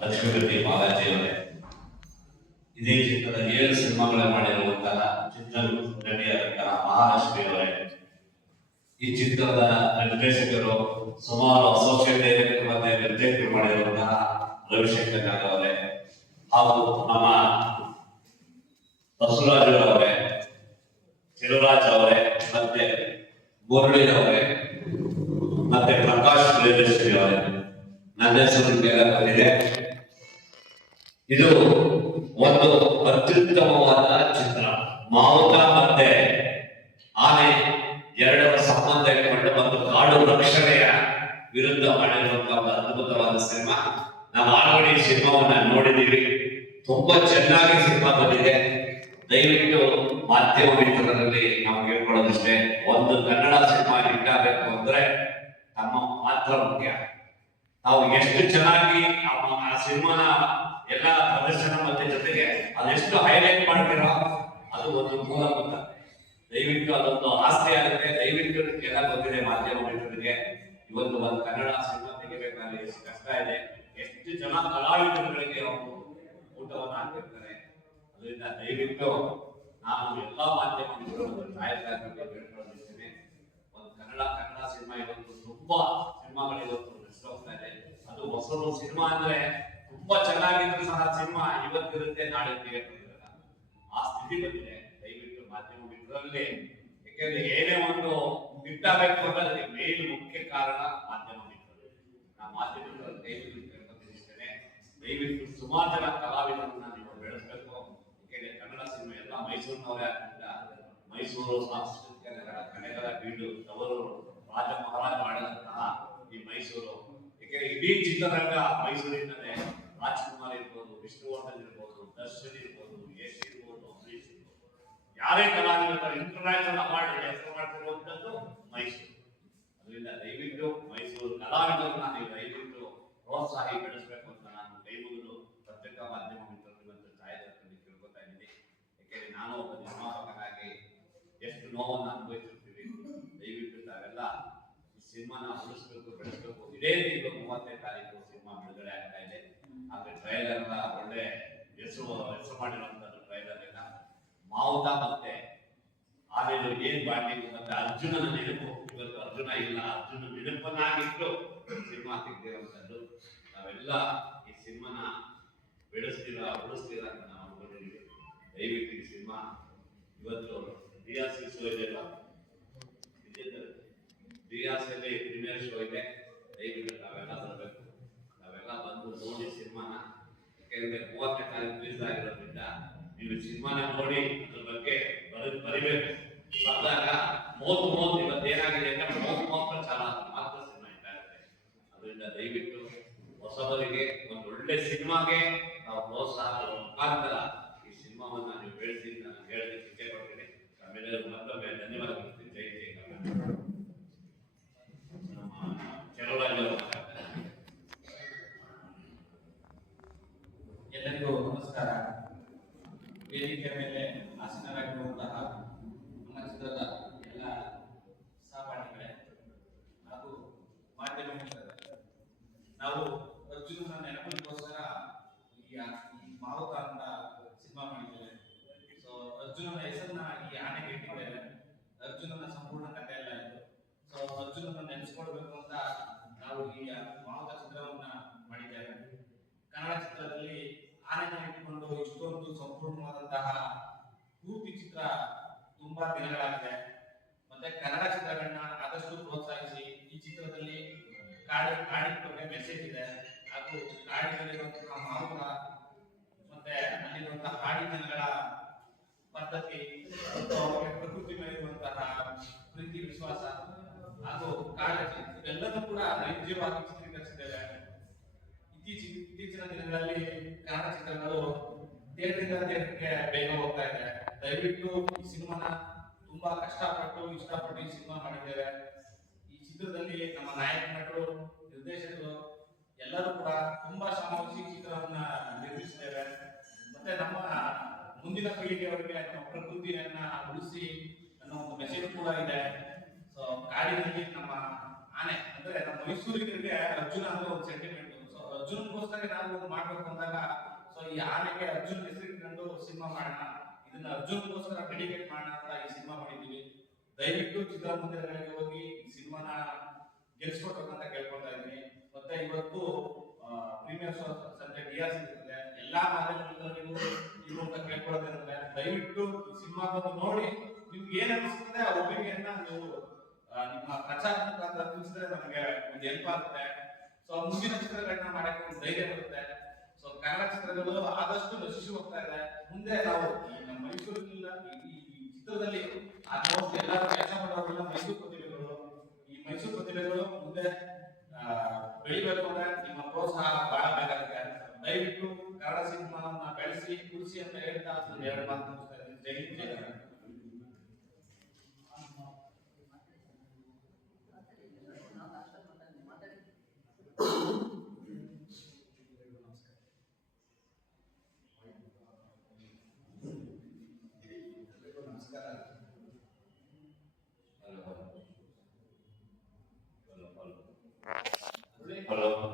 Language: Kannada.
ಲಕ್ಷ್ಮೀಪತಿ ಬಾಲಾಜಿ ಅವರೇ. ಇದೇ ಚಿತ್ರದ 7 ಸಿನಿಮಾಗಳ ಮಾಡಿರುವಂತಹ ಚಿತ್ರನಟಿಯಾದಂತಹ ಮಹಾಲಕ್ಷ್ಮಿ ಅವರೇ. ಈ ಚಿತ್ರದ ನಿರ್ದೇಶಕರು ಸುಮಾರು ಅಸೋಸಿಯೇಟ್ ಡೈರೆಕ್ಟರ್ ಮತ್ತೆ ನಿರ್ದೇಶಕರು ಮಾಡಿರುವಂತಹ ರವಿಶಂಕರ್ ನಾಗ್ ಅವರೇ, ಹಾಗೂ ನಮ್ಮ ಬಸವರಾಜ್ ಅವರೇ, ಶಿವರಾಜ್ ಅವರೇ, ಮತ್ತೆ ಮುರಳಿ ಅವರೇ, ಮತ್ತೆ ಪ್ರಕಾಶ್ ಪ್ರಿಯದರ್ಶಿನಿ ಅವರೇ. ನನ್ನ ಹೆಸರು ಬಂದಿದೆ. ಇದು ಒಂದು ಅತ್ಯುತ್ತಮವಾದ ಚಿತ್ರ. ಮಾವುತ ಮತ್ತೆ ಆನೆ ಎರಡರ ಸಂಬಂಧ ಇಟ್ಟುಕೊಂಡು ಒಂದು ಕಾಡು ರಕ್ಷಣೆಯ ವಿರುದ್ಧ ಮಾಡಿರುವಂತಹ ಒಂದು ಅದ್ಭುತವಾದ ಸಿನಿಮಾ. ನಾವು ಆಲ್ರೆಡಿ ಸಿನಿಮಾವನ್ನ ನೋಡಿದೀವಿ. ತುಂಬಾ ಚೆನ್ನಾಗಿ ಸಿನಿಮಾ ಬಂದಿದೆ. ದಯವಿಟ್ಟು ಮಾಧ್ಯಮ ಮಿತ್ರರಲ್ಲಿ ನಾವು ಕೇಳ್ಕೊಳ್ಳೋದಿಷ್ಟೇ, ಒಂದು ಕನ್ನಡ ಸಿನಿಮಾ ಹಿಟ್ ಆಗಬೇಕು ಅಂದ್ರೆ ನಮ್ಮ ಪಾತ್ರ ಮುಖ್ಯ. ನಾವು ಎಷ್ಟು ಚೆನ್ನಾಗಿ ಆ ಸಿನಿಮಾನ ಎಲ್ಲ ಪ್ರದರ್ಶನ ಮತ್ತೆ ಜೊತೆಗೆ ಅದೆಷ್ಟು ಹೈಲೈಟ್ ಮಾಡ್ತೀರೋ ಅದು ಒಂದು ಮೂಲಭೂತ. ದಯವಿಟ್ಟು ಅದೊಂದು ಆಸ್ತಿ ಆಗುತ್ತೆ. ದಯವಿಟ್ಟು ಎಲ್ಲ ಗೊತ್ತಿದೆ ಮಾಧ್ಯಮ ಮಿತ್ರರಿಗೆ, ಇವತ್ತು ಒಂದು ಕನ್ನಡ ಸಿನಿಮಾ ತೆಗಿಬೇಕಾದ್ರೆ ಎಷ್ಟು ಕಷ್ಟ ಇದೆ, ಎಷ್ಟು ಜನ ಕಲಾವಿದರುಗಳಿಗೆ ಅವರು ಊಟವನ್ನು ಹಾಕಿರ್ತಾರೆ. ಅದರಿಂದ ದಯವಿಟ್ಟು ನಾನು ಎಲ್ಲಾ ಮಾಧ್ಯಮ ಮಿತ್ರರು ಛಾಯಾಗ್ರಾಹಕರಿಗೆ ಕೇಳ್ಕೊಳ್ಳಿದ್ದೇನೆ, ಒಂದು ಕನ್ನಡ ಸಿನಿಮಾ ಇವತ್ತು ತುಂಬಾ ಸಿನಿಮಾಗಳು ಇವತ್ತು ಹೋಗ್ತಾ ಇದೆ. ಅದು ಹೊಸದು ಸಿನಿಮಾ ಅಂದ್ರೆ ತುಂಬಾ ಚೆನ್ನಾಗಿದ್ರು ಸಹ ಸಿನಿಮಾ ಇವತ್ತಿರುತ್ತೆ, ನಾಳೆ ಥಿಯೇಟರ್ ಆ ಸ್ಥಿತಿ ಬಂದಿದೆ. ದಯವಿಟ್ಟು ಮಾಧ್ಯಮ ಮಿತ್ರರಲ್ಲಿ, ಯಾಕೆಂದ್ರೆ ಏನೇ ಒಂದು ಬಿಟ್ಟಾಗಬೇಕು ಅಂದ್ರೆ ಅದಕ್ಕೆ ಮೇನ್ ಮುಖ್ಯ ಕಾರಣ ಮಾಧ್ಯಮ ಮಿತ್ರರು. ಆ ಮಾಧ್ಯಮ ಮಿತ್ರರಲ್ಲಿ ದಯವಿಟ್ಟು ಕೇಳ್ಕೊತಿದ್ದೇನೆ, ದಯವಿಟ್ಟು ಸುಮಾರು ಜನ ಕಲಾವಿದರನ್ನ ನೀವು ಬೆಳೆಸಬೇಕು. ಯಾಕೆಂದ್ರೆ ಕನ್ನಡ ಸಿನಿಮಾ ಎಲ್ಲ ಮೈಸೂರಿನವರೇ ಆಗಿದ್ದ, ಮೈಸೂರು ಸಾಂಸ್ಕೃತಿಕ ನಗರ, ಕನೆಗಳ ಬೀಡು, ತವರು ರಾಜ ಮಹಾರಾಜ ಆಡದಂತಹ ಈ ಮೈಸೂರು. ಯಾಕೆಂದ್ರೆ ಇಡೀ ಚಿತ್ರರಂಗ ಮೈಸೂರಿನಲ್ಲೇ. ರಾಜ್ಕುಮಾರ್ ಇರ್ಬೋದು, ವಿಷ್ಣುವರ್ಧನ್ ಇರ್ಬೋದು, ದರ್ಶನ್ ಇರ್ಬೋದು, ಯಶ್ ಇರ್ಬೋದು, ಅಂಬರೀಶ್ ಇರ್ಬೋದು, ಯಾರೇ ಕಲಾವಿದರು ಇಂಟರ್ನ್ಯಾಷನಲ್ ಅವಾರ್ಡ್ ಹೆಸರು ಮಾಡ್ತಿರುವಂತದ್ದು ಮೈಸೂರು. ಅದರಿಂದ ದಯವಿಟ್ಟು ಮೈಸೂರು ಕಲಾವಿದರನ್ನ ನೀವು ದಯವಿಟ್ಟು ಪ್ರೋತ್ಸಾಹಿ ಬೆಳೆಸಬೇಕು ಅಂತ ನಾನು ಕೈ ಮುಗಿದು ಪತ್ರಿಕಾ ಮಾಧ್ಯಮ ಮಿತ್ರರು ಮತ್ತು ಛಾಯಾಗ್ರಾಹಕರಿಗೆ ಕೇಳ್ಕೊತಾ ಇದ್ದೀನಿ. ಯಾಕೆಂದ್ರೆ ನಾನು ಒಬ್ಬ ನಿರ್ಮಾಪಕನಾಗಿ ಎಷ್ಟು ನೋವನ್ನು ಅನುಭವಿಸಿರ್ತೀವಿ. ದಯವಿಟ್ಟು ತಾವೆಲ್ಲ ಈ ಸಿನಿಮಾನ ಉಳಿಸ್ಬೇಕು, ಬೆಳೆಸಬೇಕು. ಇದೇ ತಿಂಗಳು 30ನೇ ತಾರೀಕು ಸಿನಿಮಾ ಬಿಡುಗಡೆ ಆಗ್ತಾ ಇದೆ. ಆದ್ರೆ ಟ್ರೈಲರ್ ಒಳ್ಳೆ ಹೆಸರು ಮಾಡಿರುವಂತದ್ದು ಟ್ರೈಲರ್ ಎಲ್ಲ. ಮಾವುತ ಮತ್ತೆ ಆಮೇಲೆ ಏನ್ ಬಾಂಡಿಂಗ್ ಮತ್ತೆ ಅರ್ಜುನನ ನೆನಪು. ಇವತ್ತು ಅರ್ಜುನ ಇಲ್ಲ, ಅರ್ಜುನ ನೆನಪನ್ನಾಗಿಟ್ಟು ಸಿನಿಮಾ ತೆಗೆದಿರುವಂತದ್ದು. ನಾವೆಲ್ಲ ಈ ಸಿನಿಮಾನ ಉಳಿಸ್ತೀರಾ ಅಂತ ನಾವು ಅನ್ಕೊಂಡಿದ್ದೀವಿ. ದಯವಿಟ್ಟು ಈ ಸಿನಿಮಾ ಇವತ್ತು ರಿಯಾಸಿ ಶೋ ಇದೆ, ರಿಯಾಸಲ್ಲಿ ಪ್ರೀಮಿಯರ್ ಶೋ ಇದೆ. ದಯವಿಟ್ಟು ನಾವೆಲ್ಲ ಬರಬೇಕು, ನಾವೆಲ್ಲ ಬಂದು ನೋಡಿ ಸಿನಿಮಾನ. ಯಾಕೆಂದ್ರೆ 30ನೇ ತಾರೀಕು ರಿಲೀಸ್ ಆಗಿರೋದ್ರಿಂದ ನೀವು ಸಿನಿಮಾನ ನೋಡಿ ಅದ್ರ ಬಗ್ಗೆ ಬರಿಬೇಕು. ಬಂದಾಗ 30 ಇವತ್ತು ಏನಾಗಿದೆ ಅಂದ್ರೆ 30 ಚಾಲ ಮಾತ್ರ ಸಿನಿಮಾ ಇಟ್ಟಾಗುತ್ತೆ. ಅದರಿಂದ ದಯವಿಟ್ಟು ಹೊಸಬರಿಗೆ ಒಂದು ಒಳ್ಳೆ ಸಿನಿಮಾಗೆ ನಾವು ಪ್ರೋತ್ಸಾಹ ಮುಖಾಂತರ ಈ ಸಿನಿಮಾವನ್ನ ನೀವು ಬೆಳೆಸಿ ನಾನು ಹೇಳೋದಕ್ಕೆ ಇಚ್ಛೆ ಪಡ್ತೀನಿ. ತಮ್ಮೆಲ್ಲರಿಗೂ ಮತ್ತೊಮ್ಮೆ ಧನ್ಯವಾದಗಳು. ಜೈ ಜೈ ಕರ್ನಾಟಕ. ಎಲ್ಲರಿಗೂ ನಮಸ್ಕಾರ. ವೇದಿಕೆ ಮೇಲೆ ಆಸೀನರಾಗಿರುವಂತಹ ನಮ್ಮ ಚಿತ್ರದ ಎಲ್ಲ ಸಹಪಾಠಿಗಳೇ ಹಾಗೂ ಮಾಧ್ಯಮ ಮಿತ್ರರೇ, ನಾವು ಅರ್ಜುನನ ನೆನಪಿಗೋಸ್ಕರ ಈ ಮಾವುತ ಅಂತ ಸಿನಿಮಾ ಮಾಡಿದ್ದೇವೆ. ಸೊ ಅರ್ಜುನನ ಹೆಸರನ್ನ ಈ ಆನೆಗೆ ಇಟ್ಟಿದ್ದೇವೆ. ಅರ್ಜುನನ ಸಂಪೂರ್ಣ ಕಥೆ ಎಲ್ಲ ಇದು. ಸೊ ಅರ್ಜುನನ ನೆನೆಸ್ಕೊಳ್ಬೇಕು ಅಂತ ನಾವು ಈ ಮಾವುತ ಚಿತ್ರವನ್ನ ಮಾಡಿದ್ದೇವೆ. ಕನ್ನಡ ಚಿತ್ರದಲ್ಲಿ ಆನೆನ ಇಟ್ಟುಕೊಂಡು ಇಷ್ಟೊಂದು ಸಂಪೂರ್ಣವಾದಂತಹ ಪೂರ್ತಿ ಚಿತ್ರ ತುಂಬಾ ದಿನಗಳಾಗಿದೆ. ಮತ್ತೆ ಕನ್ನಡ ಚಿತ್ರಗಳನ್ನ ಆದಷ್ಟು ಪ್ರೋತ್ಸಾಹಿಸಿ. ಈ ಚಿತ್ರದಲ್ಲಿ ಕಾಡಿನ ಬಗ್ಗೆ ಮೆಸೇಜ್ ಇದೆ, ಹಾಗೂ ಕಾಡಿನಲ್ಲಿರುವಂತಹ ಮಾವುತ ಮತ್ತೆ ಅಲ್ಲಿರುವಂತಹ ಹಾಡಿ ಜನಗಳ ಪದ್ಧತಿ, ಪ್ರಕೃತಿ ಮೇಲಿರುವಂತಹ ಪ್ರೀತಿ, ವಿಶ್ವಾಸ ಹಾಗೂ ಕಾಳಜಿ ಇವೆಲ್ಲವೂ ಕೂಡ ನೈಜವಾಗಿ ಚಿತ್ರೀಕರಿಸಿದ್ದೇವೆ. ಇತ್ತೀಚಿನ ದಿನಗಳಲ್ಲಿ ಕನ್ನಡ ಚಿತ್ರಗಳು ಥಿಯೇಟರ್ಗೆ ಬೇಗ ಹೋಗ್ತಾ ಇದೆ. ದಯವಿಟ್ಟು ಈ ಸಿನಿಮಾನ ತುಂಬಾ ಕಷ್ಟಪಟ್ಟು ಇಷ್ಟಪಟ್ಟು ಈ ಸಿನಿಮಾ ಮಾಡಿದ್ದೇವೆ. ಈ ಚಿತ್ರದಲ್ಲಿ ನಮ್ಮ ನಾಯಕ ನಟರು, ನಿರ್ದೇಶಕರು ಎಲ್ಲರೂ ಕೂಡ ತುಂಬಾ ಶ್ರಮವಹಿಸಿ ಚಿತ್ರವನ್ನ ನಿರ್ಮಿಸಿದ್ದೇವೆ. ಮತ್ತೆ ನಮ್ಮ ಮುಂದಿನ ಪೀಳಿಗೆಯವರಿಗೆ ನಮ್ಮ ಪ್ರಕೃತಿಯನ್ನ ಉಳಿಸಿ ಅನ್ನೋ ಒಂದು ಮೆಸೇಜ್ ಕೂಡ ಇದೆ. ಸೊ ಕಾಡಿನಲ್ಲಿ ನಮ್ಮ ಆನೆ ಅಂದ್ರೆ ನಮ್ಮ ಮೈಸೂರಿಗರಿಗೆ ಅರ್ಜುನ ಅಂದ್ರೆ ಒಂದು ಸೆಂಟಿಮೆಂಟ್. ಸೊ ಅರ್ಜುನ್ಗೋಸ್ಕರ ನಾವು ಮಾಡ್ಬೇಕು ಅಂದಾಗ ಸೊ ಈ ಆನೆಗೆ ಅರ್ಜುನ್ ಹೆಸರಿಟ್ಕೊಂಡು ಸಿನಿಮಾ ಮಾಡೋಣ, ಇದನ್ನ ಅರ್ಜುನ್ಗೋಸ್ಕರ ಡೆಡಿಕೇಟ್ ಮಾಡೋಣ ಅಂತ ಈ ಸಿನಿಮಾ ಮಾಡಿದೀವಿ. ದಯವಿಟ್ಟು ಚಿತ್ರಮಂದಿರಗಳಿಗೆ ಹೋಗಿ ಈ ಸಿನಿಮಾನ ಗೆಲ್ಸ್ಕೊಡ್ಬೇಕಂತ ಕೇಳ್ಕೊಳ್ತಾ ಇದ್ದೀನಿ. ಮತ್ತೆ ಇವತ್ತು ಪ್ರೀಮಿಯರ್ ಶೋ ಸಂಜೆ ಡಿಆರ್ಸಿ ಇರ್ತದೆ, ಎಲ್ಲಾ ಮಾಧ್ಯಮಗಳಿಗೂ ಇದು ಅಂತ ಕೇಳ್ಕೊಳ್ಳೋದಂದ್ರೆ ದಯವಿಟ್ಟು ಈ ಸಿನಿಮಾ ಬಂದು ನೋಡಿ, ನಿಮ್ಗೆ ಏನ್ ಅನಿಸ್ತದೆ ಆ ಒಪಿನಿಯನ್ನ ನೀವು ನಿಮ್ಮ ಪ್ರಚಾರ ಮುಖಾಂತರ ತಿಳಿಸಿದ್ರೆ ನಮಗೆ ಒಂದು ಹೆಲ್ಪ್ ಆಗುತ್ತೆ. ಸೊ ಮುಂದಿನ ಚಿತ್ರಗಳನ್ನ ಮಾಡಕ್ಕೆ ಒಂದು ಧೈರ್ಯ ಬರುತ್ತೆ. ಸೊ ಕನ್ನಡ ಚಿತ್ರಗಳು ಆದಷ್ಟು ನಶಿಸಿ ಹೋಗ್ತಾ ಇದೆ. ಮುಂದೆ ನಾವು ಈ ನಮ್ಮ ಮೈಸೂರಿನ ಈ ಚಿತ್ರದಲ್ಲಿ ಆಲ್ಮೋಸ್ಟ್ ಎಲ್ಲರೂ ಕೆಲಸ ಮಾಡೋರೆಲ್ಲ ಮೈಸೂರು ಪ್ರತಿಭೆಗಳು. ಈ ಮೈಸೂರು ಪ್ರತಿಭೆಗಳು ಮುಂದೆ ಬೆಳಿಬೇಕು ಅಂದ್ರೆ ನಿಮ್ಮ ಪ್ರೋತ್ಸಾಹ ಬಹಳ ಬೇಕಾಗುತ್ತೆ. ದಯವಿಟ್ಟು ಕನ್ನಡ ಸಿನಿಮಾವನ್ನ ಬೆಳೆಸಿ ಕುರಿಸಿ ಅಂತ ಹೇಳ್ತಾ ಒಂದು ಎರಡು ಮಾತು ಮುಗಿಸ್ತಾ ಇದ್ದೀನಿ. ಜೈ ಹಿಂದ್, ಜೈ ಕನ್ನಡ.